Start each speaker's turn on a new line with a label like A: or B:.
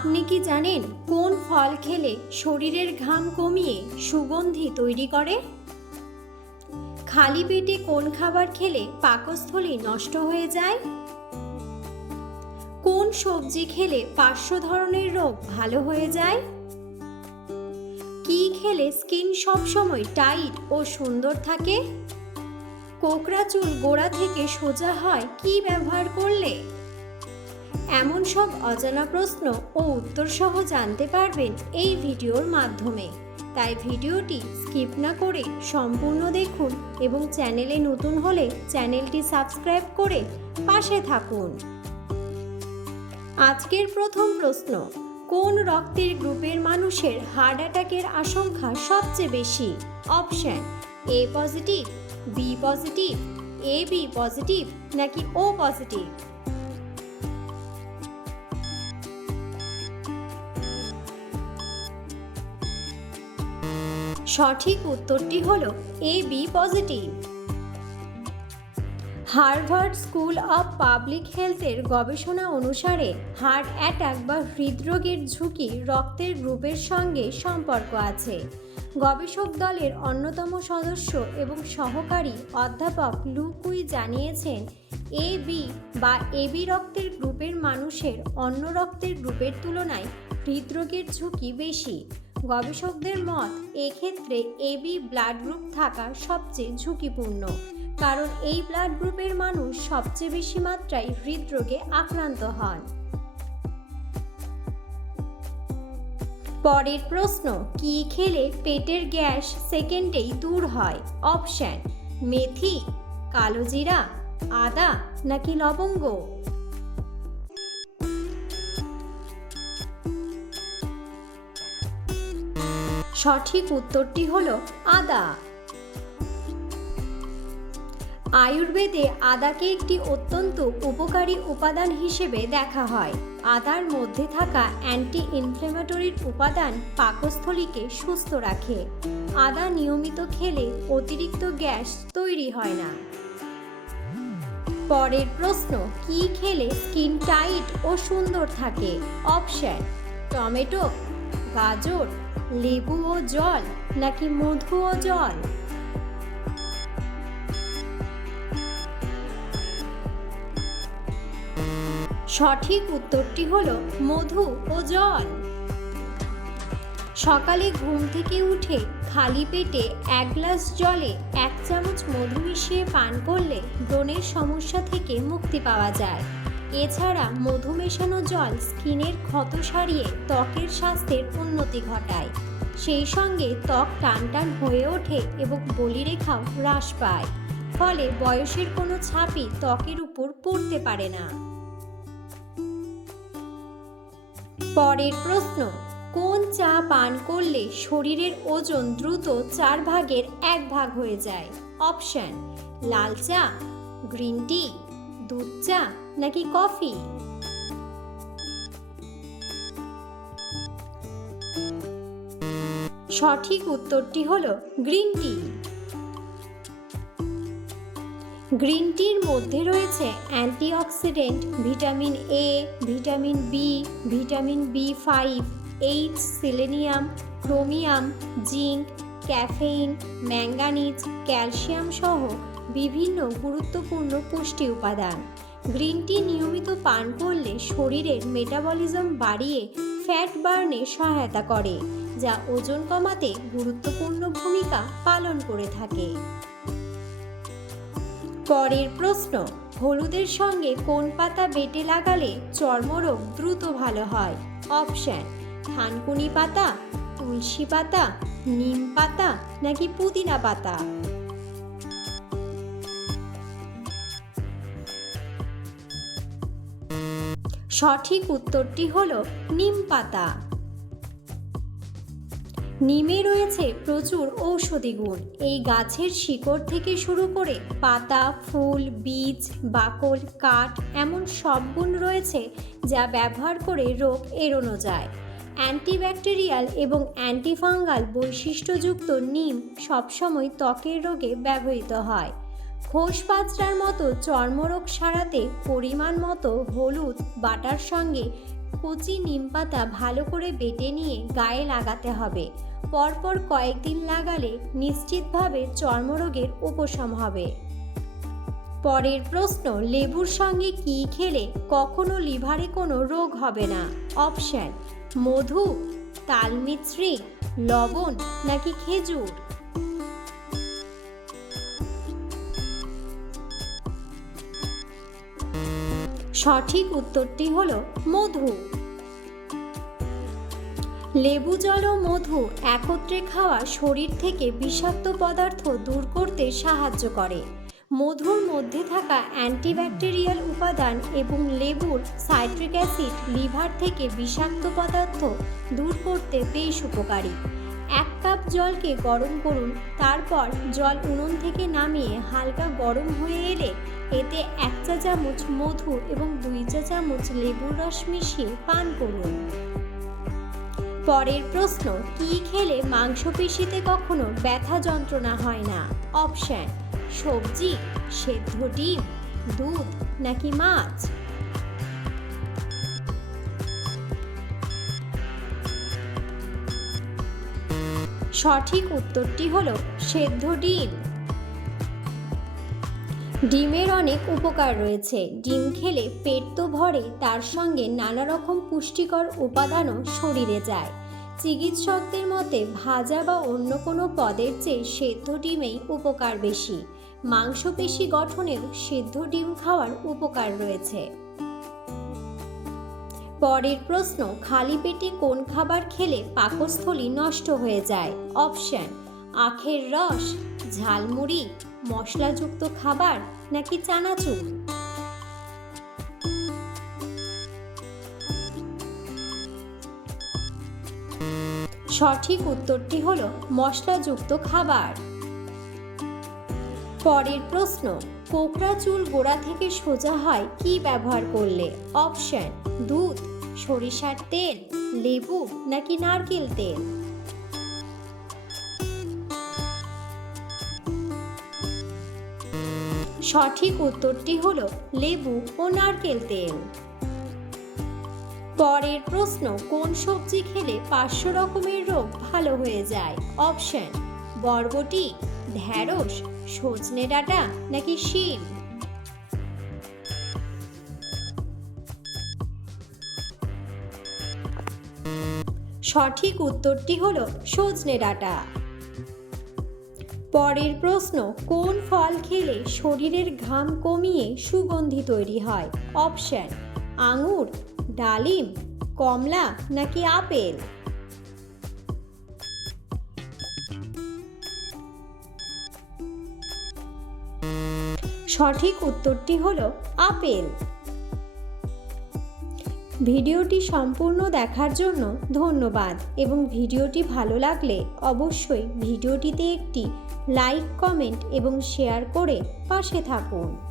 A: আপনি কি জানেন কোন ফল খেলে শরীরের ঘাম কমিয়ে সুগন্ধি তৈরি করে? খালি পেটে কোন খাবার খেলে পাকস্থলী নষ্ট হয়ে যায়? কোন সবজি খেলে পার্শ্ব ধরনের রোগ ভালো হয়ে যায়? কি খেলে স্কিন সবসময় টাইট ও সুন্দর থাকে? কোকড়া চুল গোড়া থেকে সোজা হয় কি ব্যবহার করলে? এমন সব অজানা প্রশ্ন ও উত্তর সহ জানতে পারবেন এই ভিডিওর মাধ্যমে। তাই ভিডিওটি স্কিপ না করে সম্পূর্ণ দেখুন এবং চ্যানেলে নতুন হলে চ্যানেলটি সাবস্ক্রাইব করে পাশে থাকুন। আজকের প্রথম প্রশ্ন, কোন রক্তের গ্রুপের মানুষের হার্ট অ্যাটাকের আশঙ্কা সবচেয়ে বেশি? Option, A positive, B positive, A B positive নাকি ও পজিটিভ? সঠিক উত্তরটি হল A B positive Harvard school of public হেলথের গবেষণা অনুসারে হার্ট অ্যাটাক বা হৃদরোগের ঝুঁকি রক্তের গ্রুপের সঙ্গে সম্পর্ক আছে। গবেষক দলের অন্যতম সদস্য এবং সহকারী অধ্যাপক লুকুই জানিয়েছেন এ বি বা এবি রক্তের গ্রুপের মানুষের অন্য রক্তের গ্রুপের তুলনায় হৃদরোগের ঝুঁকি বেশি। গবেষকদের মত, এক্ষেত্রে এবি ব্লাড গ্রুপ থাকা সবচেয়ে ঝুঁকিপূর্ণ। কারণ এই ব্লাড গ্রুপের মানুষ সবচেয়ে বেশি মাত্রায় হৃদরোগে আক্রান্ত হন। পরের প্রশ্ন, কি খেলে পেটের গ্যাস সেকেন্ডেই দূর হয়? অপশন, মেথি, কালোজিরা, আদা নাকি লবঙ্গ? সঠিক উত্তরটি হলো আদা। আয়ুর্বেদে আদাকে একটি অত্যন্ত উপকারী উপাদান হিসেবে দেখা হয়। আদার মধ্যে থাকা অ্যান্টি ইনফ্লেমেটরির উপাদান পাকস্থলীকে সুস্থ রাখে। আদা নিয়মিত খেলে অতিরিক্ত গ্যাস তৈরি হয় না। পরের প্রশ্ন, কি খেলে স্কিন টাইট ও সুন্দর থাকে? অপশন, টমেটো, গাজর লেবু ও জল নাকি মধু ও জল? সঠিক উত্তরটি হল মধু ও জল। সকালে ঘুম থেকে উঠে খালি পেটে এক গ্লাস জলে এক চামচ মধু মিশিয়ে পান করলে ব্রণের সমস্যা থেকে মুক্তি পাওয়া যায়। এছাড়া মধু মেশানো জল স্কিনের ক্ষত সারিয়ে ত্বকের স্বাস্থ্যের উন্নতি ঘটায়। সেই সঙ্গে ত্বক টানটান হয়ে ওঠে এবং বলিরেখাও হ্রাস পায়। ফলে বয়সের কোনো ছাপই ত্বকের উপর পড়তে পারে না। পরের প্রশ্ন, কোন চা পান করলে শরীরের ওজন দ্রুত চার ভাগের এক ভাগ হয়ে যায়? অপশন, লাল চা, গ্রিন টি, দুধ চা নাকি কফি? সঠিক উত্তরটি হলো গ্রিন টি। গ্রিন টির মধ্যে রয়েছে antioxidant, vitamin A vitamin B vitamin B five H selenium, chromium, zinc, caffeine, manganese, calcium সহ বিভিন্ন গুরুত্বপূর্ণ পুষ্টি উপাদান। গ্রিন টি নিয়মিত পান করলে শরীরের মেটাবলিজম বাড়িয়ে ফ্যাট বার্নে সহায়তা করে, যা ওজন কমাতে গুরুত্বপূর্ণ ভূমিকা পালন করে থাকে। পরের প্রশ্ন, হলুদের সঙ্গে কোন পাতা বেটে লাগালে চর্মরোগ দ্রুত ভালো হয়? অপশন, থানকুনি পাতা, তুলসী পাতা, নিম পাতা নাকি পুদিনা পাতা? সঠিক উত্তরটি হলো নিম পাতা। নিমে রয়েছে প্রচুর ঔষধি গুণ। এই গাছের শিকড় থেকে শুরু করে পাতা, ফুল, বীজ, বাকল, কাঠ এমন সব গুণ রয়েছে যা ব্যবহার করে রোগ এড়ানো যায়। অ্যান্টিব্যাকটেরিয়াল এবং অ্যান্টিফাঙ্গাল বৈশিষ্ট্যযুক্ত নিম সবসময় ত্বকের রোগে ব্যবহৃত হয়। খোস পাঁচড়ার মতো চর্মরোগ সারাতে পরিমাণ মতো হলুদ বাটার সঙ্গে কুচি নিম পাতা ভালো করে বেটে নিয়ে গায়ে লাগাতে হবে। পরপর কয়েকদিন লাগালে নিশ্চিতভাবে চর্মরোগের উপশম হবে। পরের প্রশ্ন, লেবুর সঙ্গে কি খেলে কখনো লিভারে কোনো রোগ হবে না? অপশন, মধু তালমিছরি লবণ নাকি খেজুর? সঠিক উত্তরটি হলো মধু। লেবু জল ও মধু একত্রে খাওয়া শরীর থেকে বিষাক্ত পদার্থ দূর করতে সাহায্য করে। মধুর মধ্যে থাকা অ্যান্টিব্যাকটেরিয়াল উপাদান এবং লেবুর সাইট্রিক অ্যাসিড লিভার থেকে বিষাক্ত পদার্থ দূর করতে বেশ উপকারী। এক কাপ জলকে গরম করুন, তারপর জল উনুন থেকে নামিয়ে হালকা গরম হয়ে এলে এতে এক চা চামচ মধু এবং দুই চা চামচ লেবুর রস মিশিয়ে পান করুন। পরের প্রশ্ন, কি খেলে মাংসপেশিতে কখনো ব্যথা যন্ত্রণা হয় না? অপশান, সবজি, সেদ্ধ ডিম, দুধ নাকি মাছ? সঠিক উত্তরটি হলো সেদ্ধ ডিম। ডিমের অনেক উপকার রয়েছে। ডিম খেলে পেট তো ভরে, তার সঙ্গে নানা রকম পুষ্টিকর উপাদানও শরীরে যায়। চিকিৎসকদের মতে, ভাজা বা অন্য কোনো পদের চেয়ে সেদ্ধ ডিমেই উপকার বেশি। মাংসপেশি গঠনেও সেদ্ধ ডিম খাওয়ার উপকার রয়েছে। পরের প্রশ্ন, খালি পেটে কোন খাবার খেলে পাকস্থলী নষ্ট হয়ে যায়? অপশন, আখের রস, ঝালমুড়ি মশলাযুক্ত খাবার নাকি চানাচুর? সঠিক উত্তরটি হলো মশলাযুক্ত খাবার। পরের প্রশ্ন, কোকড়া চুল গোড়া থেকে সোজা হয় কি ব্যবহার করলে? অপশন, দুধ, সরিষার তেল, লেবু নাকি নারকেল তেল? সঠিক উত্তরটি হলো লেবু ও নারকেল তেল। পরের প্রশ্ন, কোন সবজি খেলে পাঁচশো রকমের রোগ ভালো হয়ে যায়? অপশন, বরবটি, ঢ্যাঁড়স, সজনে ডাঁটা নাকি শিম? সঠিক উত্তরটি হলো সজনে ডাঁটা। পরের প্রশ্ন, কোন ফল খেলে শরীরের ঘাম কমিয়ে সুগন্ধি তৈরি হয়? অপশন, আঙুর, ডালিম, কমলা নাকি আপেল? সঠিক উত্তরটি হলো আপেল। ভিডিওটি সম্পূর্ণ দেখার জন্য ধন্যবাদ এবং ভিডিওটি ভালো লাগলে অবশ্যই ভিডিওটিতে একটি লাইক কমেন্ট এবং শেয়ার করে পাশে থাকুন।